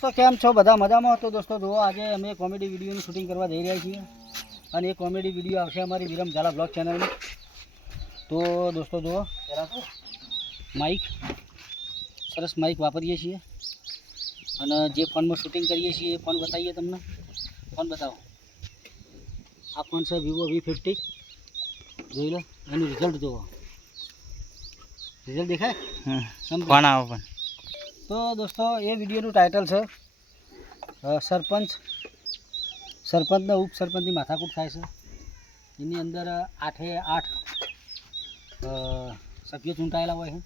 તો કેમ છો? બધા મજામાં તો દોસ્તો જુઓ આજે અમે કોમેડી વિડીયોનું શૂટિંગ કરવા જઈ રહ્યા છીએ. અને એ કોમેડી વીડિયો આવશે અમારી વિરમ ઝાલા બ્લોગ ચેનલમાં તો દોસ્તો જુઓ પહેલાં તો માઇક સરસ માઇક વાપરીએ છીએ. અને જે ફોનમાં શૂટિંગ કરીએ છીએ એ ફોન બતાવીએ તમને. ફોન બતાવો. આ ફોન છે વિવો વી ફિફ્ટી જોઈ લો એનું રિઝલ્ટ જુઓ. રિઝલ્ટ દેખાય. ફોન આવો પણ. તો દોસ્તો, એ વિડીયોનું ટાઇટલ છે સરપંચ. સરપંચને ઉપસરપંચની માથાકૂટ થાય છે. એની અંદર આઠે આઠ સભ્યો ચૂંટાયેલા હોય છે.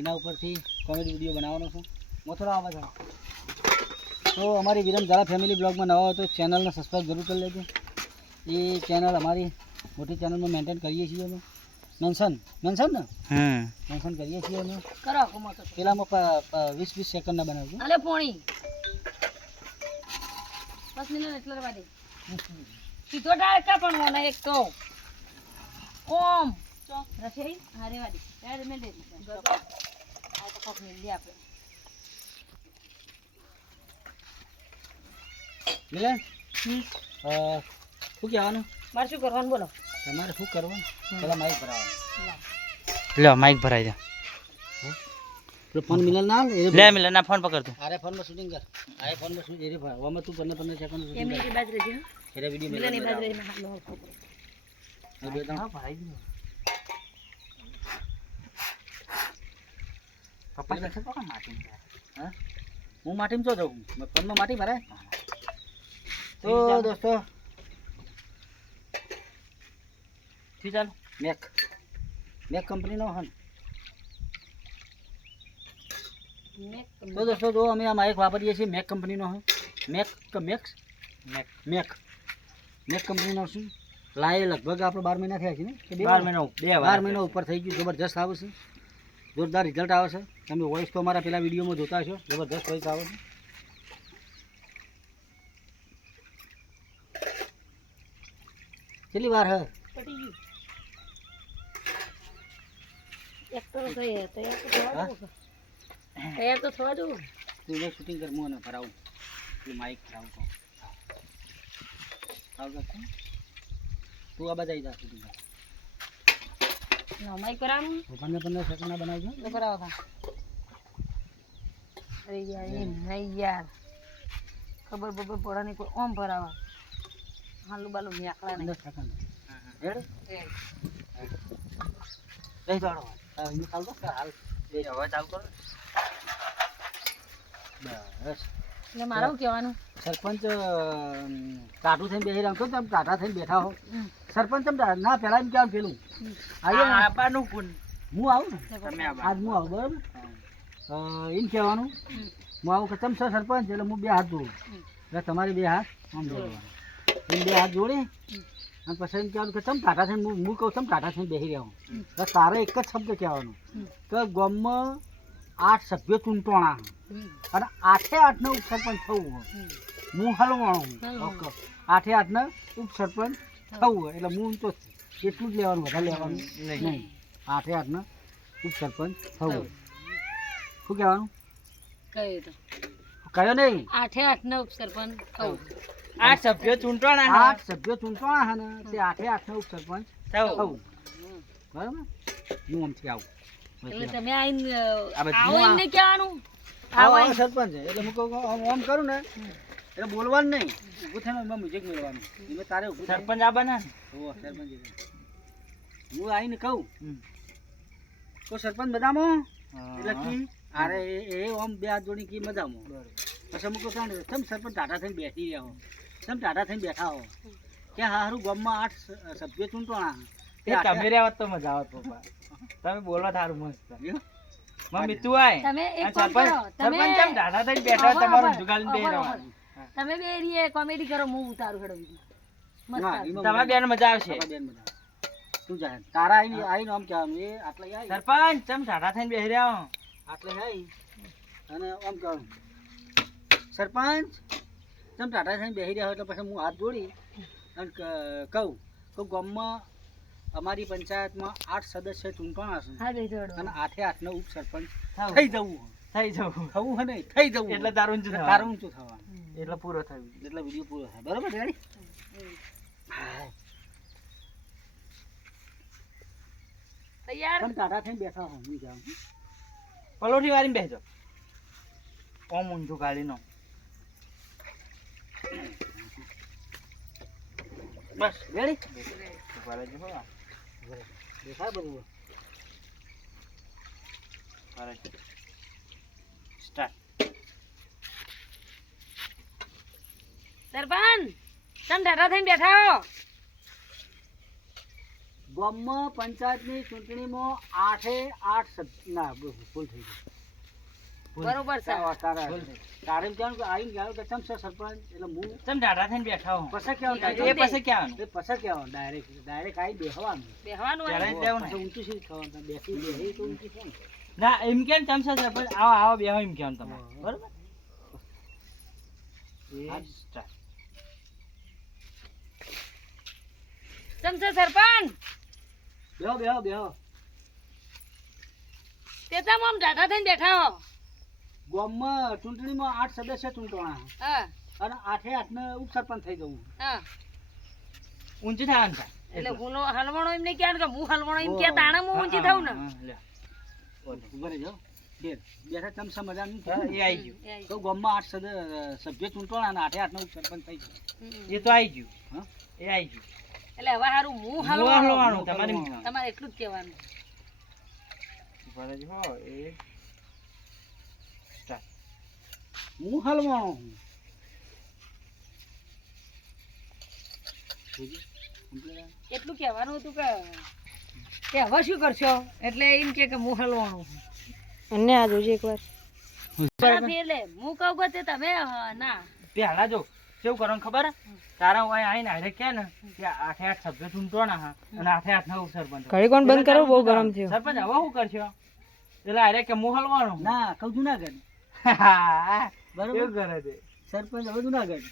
એના ઉપરથી કોમેડી વીડિયો બનાવવાનો છું. મોથરો આવા છે. તો અમારી વિરમ ઝાલા ફેમિલી બ્લોગમાં નવા હોય તો ચેનલને સબસ્ક્રાઈબ જરૂર કરી લેજો. એ ચેનલ અમારી મોટી ચેનલમાં મેન્ટેન કરીએ છીએ અમે. મેન્શન મેન્શન ને? હમ. મેન્શન કરીએ છીએ અમે. કરો કોમા તો. પેલામાં પ- પ- વીસ સેકન્ડ ના બનાવજો અલે પોણી. બસ મિનિટ એટલે રવા દે. સીધો ડાળકા પણ મને એક તો. ઓમ રસોઈ? હા રેવા દે. યાર મેં દે. આ તો કોક મિલ દે આપણે મિલન? અ, શું કહેવાનું? મારે શું કરવાનું બોલો? તમારે શું કરવાનું? પેલા માઇક ભરાવાનું લ્યો માઇક ભરાઈ દે. ફોન મિલન ના લે મિલન ના ફોન પકડ તું. આરે ફોનમાં શૂટિંગ કર. આરે ફોનમાં શૂટ એરે ફોન ઓમાં તું પંદર પંદર સેકન્ડ એમ શૂટિંગની બાજુ રહેજો કર એરા વીડિયો મિલનની મેં હાલો. ખોપરો બે ત્રણ. પપ્પા દેખે હા? હું માટીમાં ચો જાઉં? મેં ફોનમાં માટી ભરાય? તો દોસ્તો ઠીક ચાલ? મેક મેક કંપનીનો હન. તો દોસ્તો જો અમે આ માઇક વાપરીએ છીએ મેક કંપનીનો હે મેક કે મેક્સ મેક મેક મેક કંપનીનો શું? લાય લગભગ આપણે બાર મહિના થયા છે ને? કે બે બાર મહિના બે બાર મહિના ઉપર થઈ ગયું જબરજસ્ત આવે છે. જોરદાર રિઝલ્ટ આવે છે. તમે વોઇસ તો અમારા પેલા વિડીયોમાં જોતા છો જબરજસ્ત વોઇસ આવે છે. કેટલી વાર હે? પટી ગયું. તો તૈયાર તો થવા દઉં તૈયાર તો થવા શૂટિંગ કર અને ભરાવું. તું માઇક ભરાવું તો આવ તો આ બધા જા શૂટિંગ કર નમાઈ કરાવું પંદર પંદર સેકન્ડના બનાવજો. તો કરાવો તા અરે યાર એમ નહીં યાર. ખબર બબર પડવાની કોઈ ઓમ ભરાવા. હાલું બાલું મેકડા નહીં સેકન્ડ રેડ જાડો હા એનું ચાલતો કે હાલ હવે ચાલુ કરો બસ એટલે મારે શું કહેવાનું? સરપંચ કાઢું કાઠું થઈને બેસી રહ્યો તમે કાઠા થઈને બેઠા હો. સરપંચ તમે ના પહેલા એમ કેમ પેલું. આવીએ ને. આબાનું કોણ હું આવું ને? આજ હું આવું બરાબર? એમ કહેવાનું. હું આવું કે તમે છો સરપંચ એટલે હું બે હાથ જોડું. એટલે તમારી બે હાથ આમ જોડવાનું. એમ બે હાથ જોડી. અને પછી એમ કહેવાનું કે ચમ ટાટા થઈને હું કહું ચમ ટાટા થઈને બેસી રહ્યો તો તારે એક જ શબ્દ કહેવાનો. કે ગામમાં આઠ સભ્યો હમ. અને આઠે આઠને ઉપસરપંચ થવું. હું હલવાણો. ઓકે. આઠે આઠને ઉપસરપંચ થવું એટલે હું તો એટલું જ લેવાનું વધારે લેવાનું નહીં. આઠે આઠને ઉપસરપંચ થવું. શું કહેવાનું? કયો નહીં? આઠે આઠને ઉપસરપંચ કહું આઠ સભ્યો ચૂંટવાના આઠ સભ્યો ચૂંટવાના છે ને તે આઠે આઠ નો સરપંચ. થવું. બરાબર? હું આમથી આવું. એટલે તમે આઈને આવો કહેવાનું. આવો આવો આવો સરપંચ. છે. એટલે હું કહું આમ કરું ને એટલે બોલવાનું નહીં. ઊભું થઈને એમાં મ્યુઝિક મેળવાનું તારે ઊભું સરપંચ આબાના ને સરપંચ હું આવીને કહું. તો સરપંચ બધામાં? એટલે કી? અરે એ ઓમ બે હાથ જોડી કી મજામાં પછી અમુક કહું તમે સરપંચ ટાટા થઈને બેસી રહ્યા હો તમે ટાટા થઈને બેઠા હો? કે હારું ગામમાં આઠ સભ્ય ચૂંટવાના એ તમે રહ્યા તો મજા આવત પપ્પા. તમે બોલો તારું મસ્ત. મમ્મી તું આય. તમે એક કામ કરો. તમે સરપંચ કેમ ટાટા થઈને બેઠા તમારું જુગાલ બે. તમે બે રીએ કોમેડી કરો હું ઉતારું હેડો બીજું. તમારા બેન મજા આવશે. બેન બધા. તું જા. તારા આઈ આવીને આમ કહેવાનું. એ આટલે આવી સરપંચ ચમ ટાટા થઈને બેહી રહ્યા હો? આટલે આવી અને આમ કહેવાનું. સરપંચ તમે ટાટા થઈને બેસી રહ્યા હોય એટલે પછી હું હાથ જોડી અને કહું કે ગામમાં અમારી પંચાયતમાં આઠ સદસ્ય ચૂંટવાના છે. અને આઠે આઠનો ઉપસરપંચ. થઈ જવું થઈ જવું થવું હે નહીં થઈ જવું એટલે તારું ઊંચું. તારું ઊંચું થવાનું. એટલે પૂરો થયું એટલે વીડિયો પૂરો થાય. બરોબર રેડી? તૈયાર? તમે ટાટા થઈને બેઠા હો હું જાઉં. પલોઠી વાળીને બેસજો. કોમ ઊંધું ગાડીનો બસ રેડી? દેખાય બધું ઊભા રહેજો. સ્ટાર્ટ સરપંચ તમે ઢાઢા થઈને બેઠા હો. ગામમાં પંચાયતની ચૂંટણીમાં આઠે આઠ ના ભૂલ થઈ ગઈ. બરોબર છે. તારા- કે આવીને ગયો કે ચમ છે સરપંચ? એટલે હું ચમ ઢાઢા થઈને બેઠા હું. પછી કહેવાનું એ એ પછી ક્યાં એ પછી કહેવાનું ડાયરેક્ટ ડાયરેક્ટ આવી બેહવાનું. બેહવાનું ત્યારે દેવું ને. ઊંચું શી થવાનું? બેસી બેસી તો ઊંચું છે ના એમ કેમ ચમ છે સરપંચ? આવો આવો બેહો એમ કેમ તમે બરોબર? ચમ છે સરપંચ? બેહો બેહો બેહો. તે તમે આમ ઢાઢા થઈને બેઠા હો? ગામમાં ચૂંટણીમાં આઠ સદસ્ય ચૂંટવાના. અને આઠે આઠ ને ઉપસરપંચ થઈ જવું. ઊંચી ઊંચું થવાનું એટલે હું નો હલવાણો એમ નહીં કે હું હલવાણો એમ કે તાણે હું ઊંચી થઉં ને. બેઠા એ આવી ગયું એ આવી. તો ગામમાં આઠ સદ સભ્ય ચૂંટવાના અને આઠે આઠને ઉપસરપંચ થઈ ગયું. એ તો આવી ગયું. હા એ આવી ગયું. એટલે હવે હારું હું હલવાણો હલવાનું? તમારે તમારે એટલું જ કહેવાનું. ઊભા રહેજો એ સ્ટાર્ટ હું હલવાણો આ. એટલું કહેવાનું હતું કે કે હવે શું કરશો? એટલે એમ કે કે હું હલવાણો અને આ જોજે એકવાર. એટલે હું કહું કે તે તમે ના. પહેલા જો કેવું કરવાનું ખબર? હે? તારા હું અહીં આવીને હારે કે ને કે આઠે આઠ સભ્ય ના હા અને આઠે આઠ નવ સરપંચ. ઘડી કોણ બંધ કરો? બહુ ગરમ થયો. સરપંચ હવે શું કરશો? એટલે હારે કે હું હલવાનું ના કહું ના બરોબર બરોબર? કરે છે. સરપંચ હવે જુનાગઢ.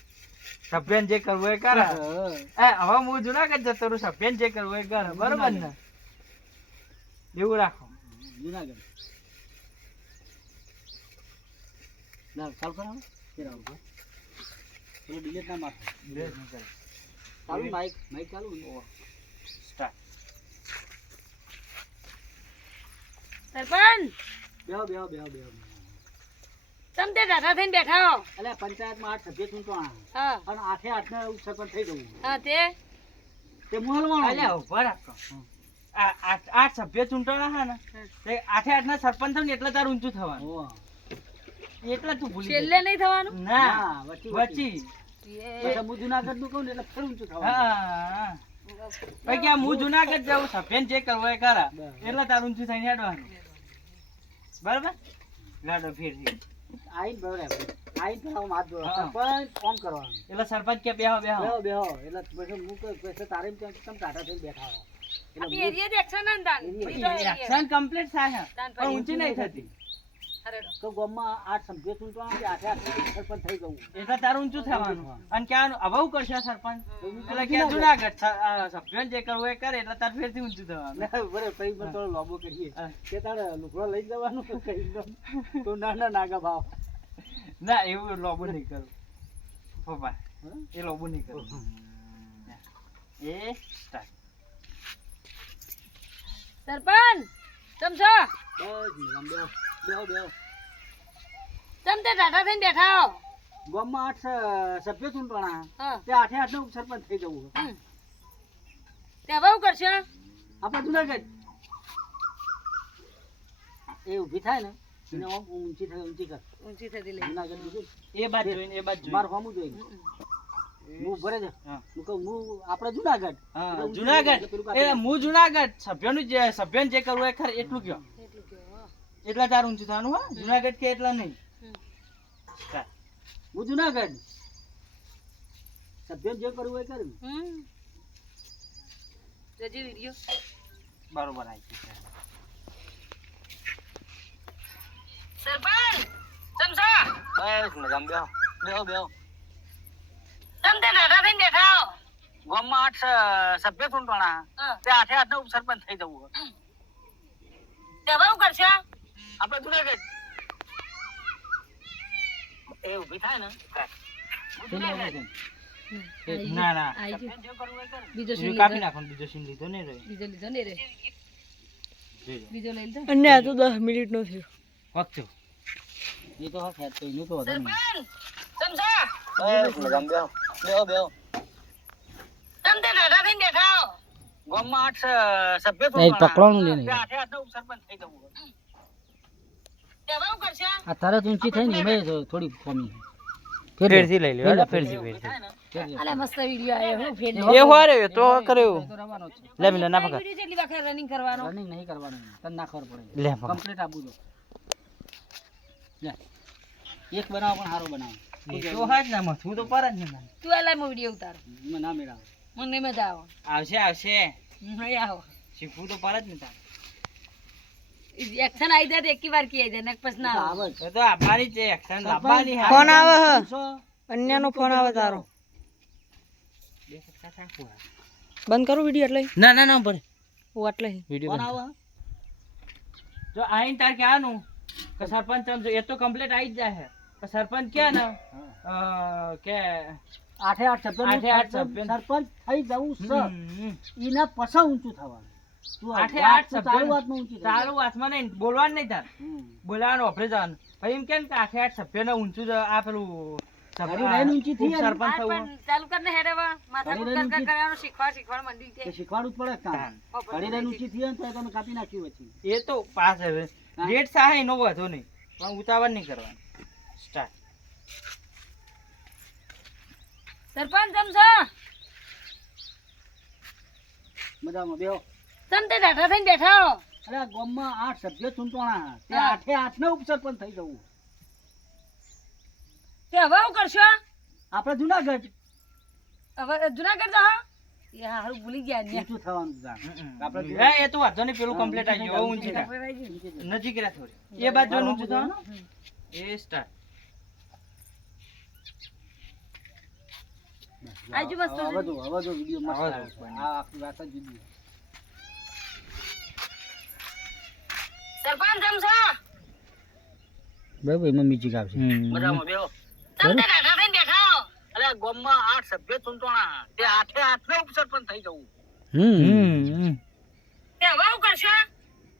સભ્યન જે કરવું એ કરે. હા. એ હવે હું જુનાગઢ જતો રહું સભ્યન જે કરવું એ કરે. બરોબર ને? એવું રાખો. જુનાગઢ. ના ચાલ કરાવો. ફેર આવો હા. પેલું delete ના મારતો. ચાલુ માઇક માઇક ચાલુ ને? સ્ટાર્ટ સરપંચ! બેહો બેહો બેહો બેહો. તમે તે ઢાઢા થઈને બેઠા હો. એટલે પંચાયતમાં આઠ સભ્ય ચૂંટવાના હા. અને આઠે આઠને ઉપસરપંચ થઈ જવું. હા તે? તે મુહલવાણો અલ્યા ઊભા રાખો. આઠ આઠ સભ્ય ચૂંટણા હા ને તે આઠે આઠ ના સરપંચ થયું ને એટલે તાર ઊંચું થવાનું. એટલે તું ભૂલી છેલ્લે નહીં થવાનું? ના ના, વચ્ચે વચ્ચી. હું જુનાગઢનું કહું ને એટલે ફરી ઊંચું થવાનું. હા પછી કે હું જુનાગઢ જાઉં સભ્યન જે કરવું એ કરા. બરાબર. એટલે તારું ઊંચું થઈને હેડવાનું. બરાબર? લાડો ફેર. થી આઈને બરાબર આઈને પેલા આમ હાથ. હા. સરપંચ ફોન કરવાનું એટલે સરપંચ કે બેહો બેહો બેહો બેહો એટલે પછી હું કહું, પછી તારે એમ તમે થઈને બેઠા હો એટલે એરિયા. એક્શન કમ્પ્લીટ થાય પણ ઊંચી નહીં થતી. તો ગામમાં આઠ સભ્ય ચૂંટવાના છે, આઠે આઠ સરપંચ થઈ જવું એટલે તારું ઊંચું થવાનું. અને ક્યાં અભાવ કરશે સરપંચ? એટલે કે જુનાગઢ સભ્યન જે કરવું એ કરે એટલે તાર ફેરથી ઊંચું થવાનું. ના, બરાબર, પછી મેં થોડો લોબો કરીએ. કે તારે લુકડો લઈ જવાનું કે કઈ તો ના ના નાગા ભાવ. ના એવું લોબો નહીં કરું. પપ્પા એ લોબો નહીં કરું. એ સ્ટાર્ટ સરપંચ તમ છો? બસ નિયમ બેહો બેહો. બેહો તમ તે ઢાઢા થઈને બેઠા હો. ગામમાં આઠ સ- ચૂંટવાના તે આઠે આઠનું સરપંચ થઈ જવું તે હવે શું આપણે જુનાગઢ એ ઊભી થાય ને એને ઊંચી થાય ઊંચી કર. ઊંચી થતી લઈ જુનાગઢ એ બાજુ જોઈને એ બાજુ માર. હોમું. જોઈને હું ભરે છે. હું. કહું હું આપણે જુનાગઢ. જુનાગઢ. એ હું જુનાગઢ. સભ્યનું જે સભ્યન જે કરવું એ ખર એટલું કયો એટલું ચાર. ઊંચું થવાનું હા. જુનાગઢ કે એટલા નહીં. હું જુનાગઢ. સભ્ય જે કરવું એ કર્યું વિડિયો. બરોબર આવી ગયું સરપંચ બસ મજામાં. બેહો. બેહો બેહો. તમ તે ઢાઢા થઈને બેઠા હો. ગામમાં આઠ સભ્ય ચૂંટવાના. તે આઠે આઠનું સરપંચ થઈ જવું શું કરશો? આપણે જુનાગઢ એ ઊભી થાય ને? ના? ના આઈ ગયું. જે કરવું હોય કરે. બીજો સીન કાપી નાખો બીજો સીન લીધો ને રે બીજો લીધો ને રે બીજો લઈ લીધો? અને આ તો દસ મિનિટ નો થયો. વખતો એ તો હા ખેંચ તો એનું તો વધારે તે દાદા થઈને ગામમાં આઠ સભ્ય થોડા પકડવાનું નહીં. આઠે ઉપસરપંચ થઈ જવું હોય. તે હવે શું કરશે આ તરત ઊંચી થઈ ને મેં થોડી કોમી ફેરથી લઈ લે ફેરથી ફેરથી અલે મસ્ત વિડિયો આયો હું ફેર એ હોરે તો કર્યો તો રવાનો જ છે લે મિલે ના પકડ વિડિયો જેટલી વખત રનિંગ કરવાનો રનિંગ નહીં કરવાનો તને ના ખબર પડે લે કમ્પ્લીટ આપું તો લે એક બનાવો પણ હારો બનાવો તો હાજ ના મથું તો પર જ ને. તું આલા મો વિડિયો ઉતાર મને ના મેળાવે મને મજા આવો આવશે આવશે નહીં આવો શીખવું તો પર જ ને તાર એક્શન આવી જાય તો એકી વાર કી આવી જાય નક પછી ના આવે. આવે જ. એ તો આપવાની છે એક્શન લાવવાની ફોન આવે હ. અન્યનો ફોન આવે તારો. બંધ કરું વીડિયો એટલે? ના ના ના પર હું એટલે વિડિયો આવે જો આઈન તાર કહેવાનું કે સરપંચ તમ એ તો કમ્પ્લીટ આવી જ જાય છે કે સરપંચ કે ને? કે આઠે આઠ સભ્ય આઠે આઠ સભ્ય. સરપંચ થઈ જવું છે. એના પછી ઊંચું થવાનું. આઠે આઠ સભ્ય. તારું નહીં બોલવાનું નહીં તાર. બોલાવાનું ઓફરે જવાનું. એમ કે આઠે આઠ સભ્યને ઊંચું આ પેલું એ તો પાસ હવે. રેટ સાહે એનો વધુ નહીં. પણ ઉતાવળ નહીં કરવાની. સ્ટાર્ટ સરપંચ તમ બેહો. તમ તે દાદા થઈને બેઠા હો. અરે આ ગામમાં આઠ સભ્ય ચૂંટવાના તે હા. આઠે આઠ ને ઉપસરપંચ થઈ જવું. તે હવે શું કરશો? આપણે જુનાગઢ. હવે જુનાગઢ જાઓ. એ હારું ભૂલી ગયા ને. ઊંચું થવાનું જાણ. આપણે હા, એ તો વાંધો નહીં પેલું કમ્પ્લીટ આવી ગયું. હવે ઊંચી થાય. નજીક રહ્યા થોડી. એ બાજુ ઊંચું થવાનું એ સ્ટાર્ટ આજુ મસ્ત હવે જો હવે જો વીડિયો મસ્ત આવે. છે. આ આપણી વાત જ જુદી છે. સરપંચ તમ છો? બરાબર મમ્મી જી ગાવ છે. મજામાં બેહો. તમ તે થઈને બેઠા હો. અરે ગોમમાં આઠ સભ્ય ચૂંટણા તે આઠે આઠ ઉપસરપંચ થઈ જવું. હમ. તે હવે શું કરશે?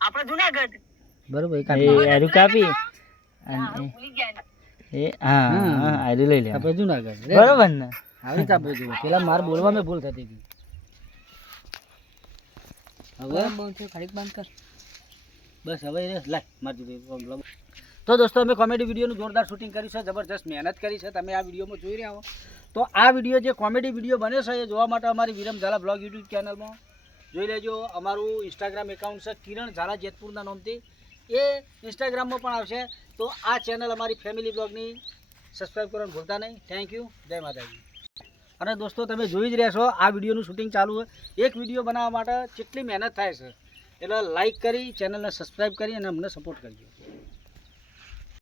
આપણે જુનાગઢ. બરોબર એ આરું કાપી. એ હા હા આરું લઈ લે આપણે જુનાગઢ બરોબર ને? આવી આપણે જોવું પેલા માર બોલવામાં ભૂલ થતી હતી. હવે? બંધ છે ખાલી બંધ કર. બસ હવે રસ લાય, મારી તો દોસ્તો, અમે કોમેડી વિડીયોનું જોરદાર શૂટિંગ કર્યું છે, જબરજસ્ત મહેનત કરી છે. તમે આ વિડીયોમાં જોઈ રહ્યા હો. તો આ વીડિયો જે કોમેડી વીડિયો બને છે, એ જોવા માટે અમારી વિરમ ઝાલા બ્લોગ યુટ્યુબ ચેનલમાં જોઈ લેજો, અમારું ઇન્સ્ટાગ્રામ એકાઉન્ટ છે કિરણ ઝાલા જેતપુરના નામથી. એ ઇન્સ્ટાગ્રામમાં પણ આવશે. તો આ ચેનલ અમારી ફેમિલી બ્લોગની સબસ્ક્રાઈબ કરવાનું ભૂલતા નહીં. થેન્ક યુ જય માતાજી. અને દોસ્તો, તમે જોઈ જ રહ્યા છો, આ વિડીયોનું શૂટિંગ ચાલુ હોય એક વીડિયો બનાવવા માટે કેટલી મહેનત થાય છે. એટલે લાઈક કરી ચેનલને સબસ્ક્રાઈબ કરી અને અમને સપોર્ટ કરજો.